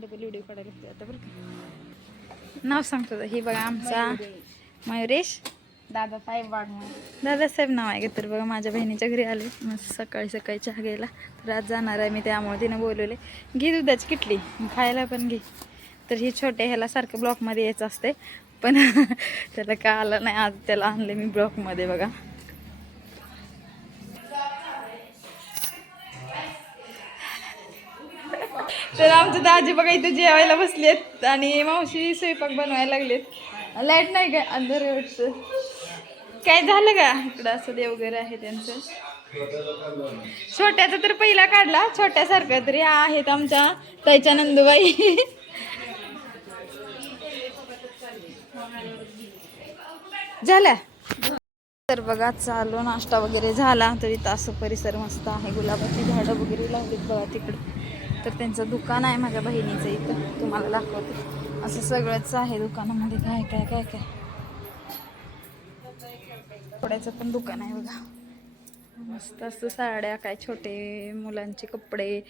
Double video काढायला लागते आता बरं का. नाव सांगतो हे बघा आमचा मयुरेश दादासाहेब वाघ दादासाहेब नाव आहे का तर बघा माझ्या बहिणीच्या घरी आले. मग सकाळी सकाळी चहा घ्यायला. तर आज जाणार आहे मी त्यामुळे तिनं बोलवले. घे दुधाची किटली खायला पण घे. तर ही छोट्या ह्याला सारखं ब्लॉकमध्ये यायचं असते पण त्याला का आलं नाही आज त्याला आणले मी ब्लॉकमध्ये बघा. तर आमचं दाजी बघा इथे जेवायला बसलेत आणि मावशी स्वयंपाक बनवायला लागलेत. लाइट नाही का अंधार वाटतं. काय झालं का? इकडं असं देव वगैरे आहे त्यांचं. छोट्याचा तर पहिला काढला. छोट्यासारखं तरी हा आहेत आमच्या त्याच्या नंदूबाई. झाल्या? तर बघा चालू नाश्ता वगैरे झाला. तरी असं परिसर मस्त आहे. गुलाबाची झाडं वगैरे लावलीत बघा तिकडं. तर त्यांचं दुकान आहे माझ्या बहिणीचं इथं. तुम्हाला दाखवते. असं सगळंच आहे दुकानामध्ये. काय काय काय काय? कपड्याचं पण दुकान आहे बघा. मस्त असं साड्या काय छोटे मुलांचे कपडे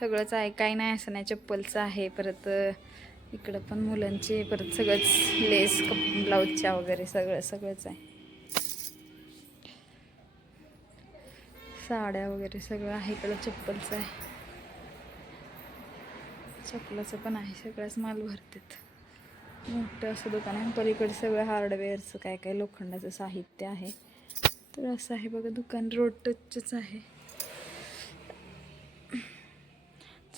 सगळंच आहे. काय नाही असं नाही चप्पलचं आहे. परत इकडं पण मुलांचे परत सगळंच लेस कप ब्लाऊजच्या वगैरे सगळं सगळंच आहे. साड्या वगैरे सगळं आहे. इकडं चप्पलचं आहे. चपलाचं पण आहे सगळंच माल भरतात. मोठं असं दुकान आहे पलीकडे सगळं हार्डवेअरचं काय काय लोखंडाचं साहित्य आहे. तर असं आहे बघा दुकान रोड टचच आहे.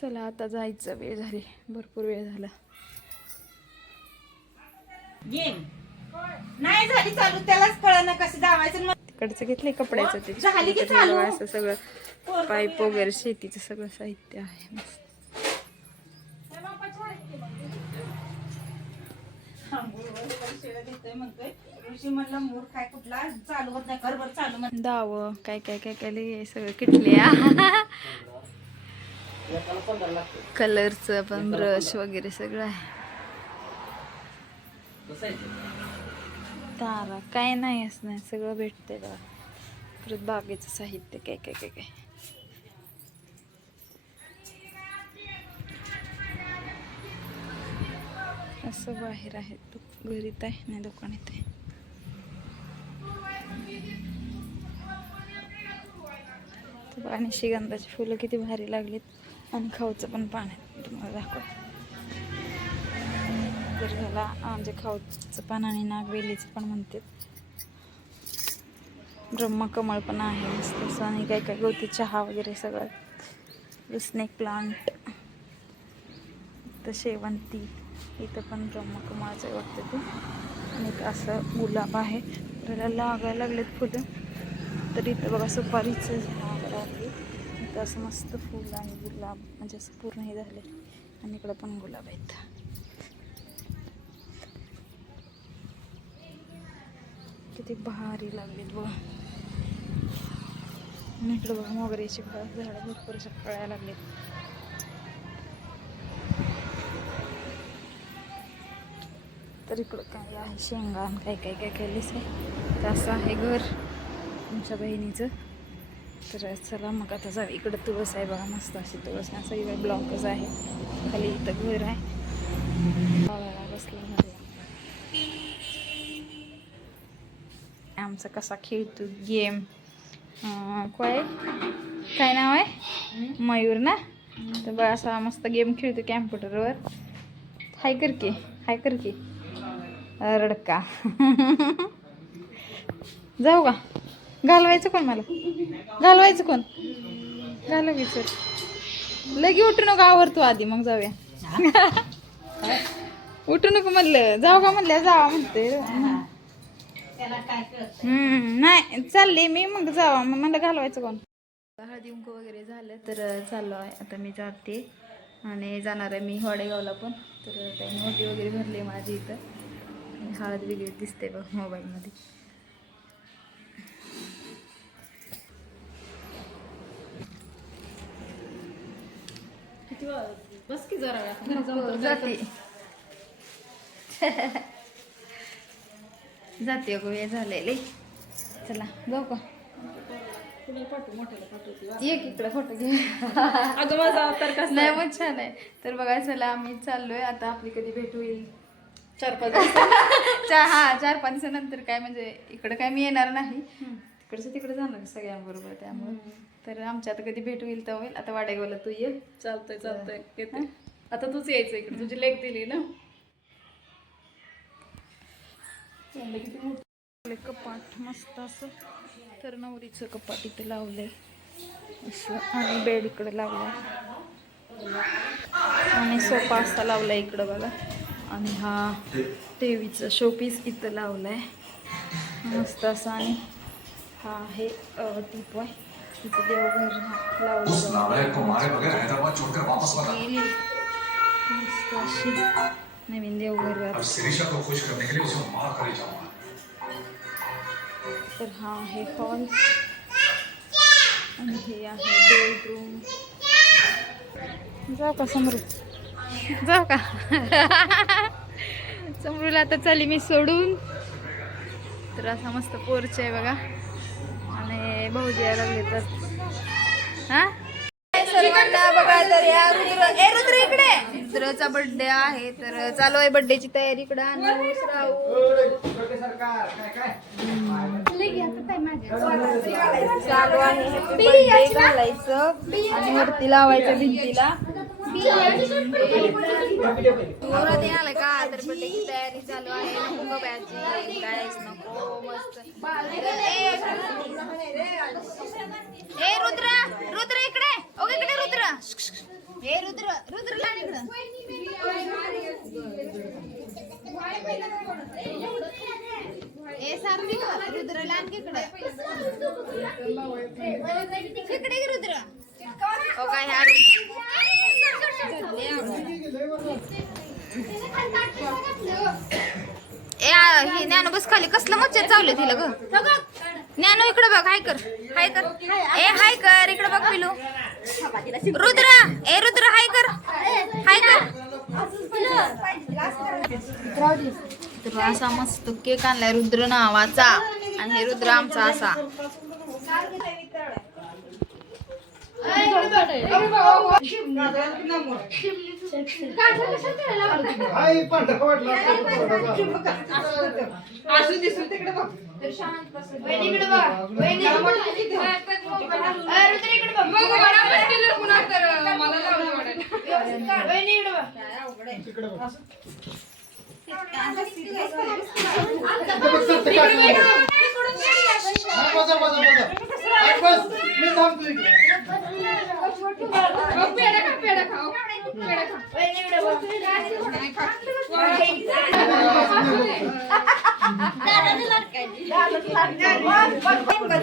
चला आता जायचं वेळ झाली. भरपूर वेळ झाला. नाही झाली चालू त्यालाच कसं तिकडचं घेतले कपड्याचं ते झाली की असं सगळं पाईप वगैरे शेतीचं सगळं साहित्य आहे मस्त. म्हणतोय ऋषी मूड काय कुठला चालू होत नाही घरभर चालू दाव काय काय काय काय लय सगळं किटले कलरचं पण ब्रश वगैरे सगळं आहे. तारा काय नाही असणार सगळं भेटतंय बघा. परत बागेचं साहित्य काय काय काय काय. असं बाहेर आहे. दु- घरीत आहे नाही दुकानात आहे आणि शिगंधाची फुलं किती भारी लागलीत. आणि खाऊचं पण पान आहे. तुम्हाला दाखव तर ह्याला म्हणजे खाऊचं पान आणि नागवेलीचं पण म्हणतात. ब्रह्मकमळ पण आहे मस्त असं. आणि काय काय गवती चहा वगैरे सगळं. स्नेक प्लांट तर शेवंती. इथं पण ब्रह्मकमळाचं आहे वाटतं ते. आणि असं गुलाब आहे. तर लागायला लागलेत फुलं. तर इथं बघा सुपारीचं झाड आहे. इथं असं मस्त फुलं आहे गुलाब म्हणजे असं पूर्ण हे झाले आणि इकडं पण गुलाब आहेत. किती भारी लागलीत बघा. आणि इकडं बघा मोगऱ्याची झाडं भरपूर अशा कळायला लागलीत. तर इकडं काय आहे? शेंगा आणि काय काय काय केलीस आहे तर असं आहे घर आमच्या बहिणीचं. तर चला मग आता जाऊ. इकडं तुळस आहे बघा मस्त अशी तुळस. आहे सगळीकडे ब्लॉकच आहे. खाली इथं घर आहे. पावाला बसला आमचा कसा खेळतो गेम? काय काय नाव आहे? मयूर ना? तर बघा असा मस्त गेम खेळतो कॅम्प्युटरवर हाय कर की हाय कर की. रडका. जाऊ का? घालवायचं कोण मला? घालवायचं कोण? घालव विचार लगे उठू नको आवरतो आधी मग जाऊया. उठू नको म्हणलं. जाऊ का म्हणलं? जावा म्हणते नाही चालले मी मग जावा. मग मला घालवायचं कोण? हळदी कुंकू वगैरे झालं तर चाललो आहे. आता मी जाते. आणि जाणार आहे मी वडेगावला पण. तर त्यांनी मोठी वगैरे भरली माझी इथं. हळद वेगळी दिसते बघ मोबाईलमध्ये बस की जरा जाते जाते अगं वेळ झालेले चला जाऊ का. एक इकडे फ़ोटो घे. अगं माझा अवतार कसा नाही मग छान आहे. तर बघा चला आम्ही चाललोय. आता आपली कधी भेट होईल? चार पाच चार हा चार पाच दिवसानंतर काय म्हणजे इकडं काय मी येणार नाही. तिकडचं तिकडे जाणार सगळ्यांबरोबर त्यामुळे. तर आमच्या आता कधी भेट होईल तर होईल. आता वाडेगावला तू ये. चालतंय चालतंय. येते. आता तूच यायचं इकडे. तुझी लेख दिली ना? आपले कपाट. मस्त असं. तर नवरीचं कपाट इथे लावलंय. असं. आणि बेड इकडे लावलाय. आणि सोफा असा लावलाय इकडं बघा. आणि हा देवीचं शोपीस इथं लावलाय. मस्त असं आणि हा आहे टिपॉय तिथं देवघर लावलं मस्त अशी नवीन देवघर अब शिरीषा को खुश करने के लिए उसे मार कर जाऊंगा। तर हा आहे हॉल आणि हे आहे बेडरूम जाऊ का समरू. जाऊ का? चमरूला आता चाली मी सोडून. तर असा मस्त पोर्च आहे बघा. आणि भाऊजी यायला लागले तर. हा? बघा तर या रुद्र इकडे! रुद्रचा बर्थडे आहे तर चालू आहे बर्थडेची तयारी इकडे. आणि चालू आहे. हॅपी घालायचं. आणि वरती लावायचं भिंतीला. जोरात येणार का तर बर्थडेची तयारी चालू आहे नको बायाची काहीच नको मस्त ए रुद्र रुद्र इकडे ओ इकडे रुद्र ए रुद्र रुद्र लाग इकडं ए सात्विक रुद्र लाग इकडे इकडे रुद्र हो काय ए हे ज्ञानो बस खाली. कसलं मच्छर चावलं तिला ग? ज्ञानो इकडे बघ. हाय कर. हाय कर. ए हाय कर. इकडे बघ पिलू. रुद्र. ए रुद्र हाय कर. हाय कर. असा मस्त केक आणलाय. रुद्र नावाचा. आणि हे रुद्र आमचा असा. असू दिसू तिकडे बघ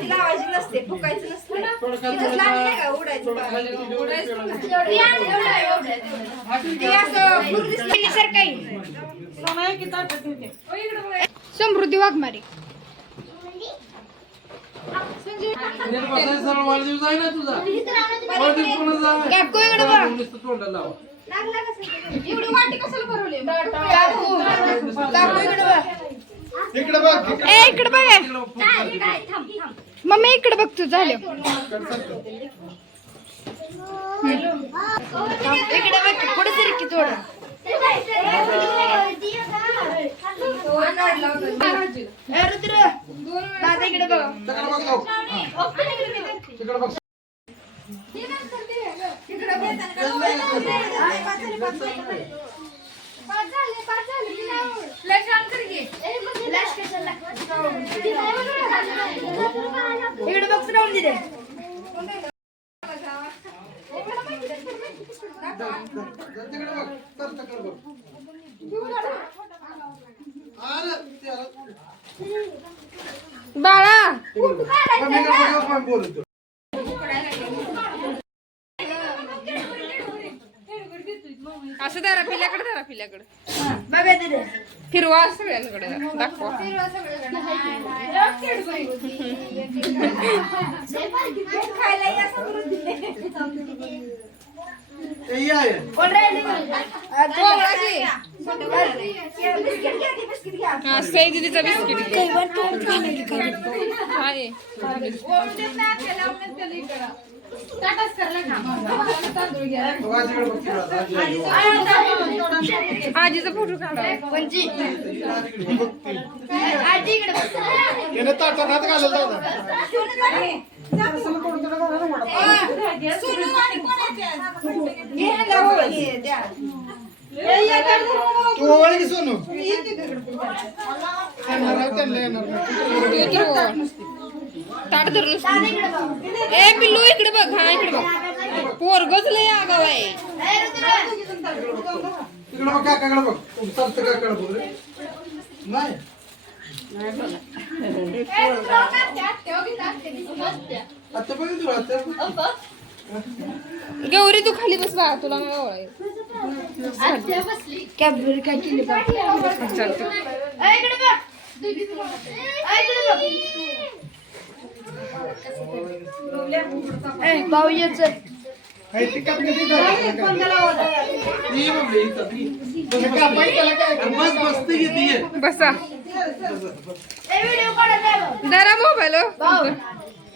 लावायची नसते फुकायचं समृद्धी वाघमारी. वाढदिवस आहे ना तुझा. वाढदिवस कोणाचा आहे? काकू इकडे बघ नुसतं तोंडाला लावा. एवढी वाटी कशाला भरवली? काकू काकू इकडे बघ इकडे बघ. ए इकडे बघ. मम्मी इकडे बघ तू झालं. इकडे बघ. पुढे सर की थोडं इकडे बघ तिकडे दिले तिकडे बघ तर तिकडे बघ आलं, ते आलं. बाळा बोलतो. असं धरा पिल्याकडे धरा पिल्याकडे फिरवा सगळ्यांकडे दाखवा. हा सई दिदीचा बिस्किट आजी. आजीचा फोटो काढा याने ताटात होता. तू सोनू. ताट धर. ए पिल्लू इकडे बघ. हा इकडे बघ. पोरगच लय आगाव आहे तिकडे बघ. काकाकडे बघ. सरतं काकाकडे बघ रे नाही आता बघितलं आता गौरी तू खाली बस बा तुला. तसं कापायचं त्याला काय? बस बसते की ती ये. बसा जरा मोबाईल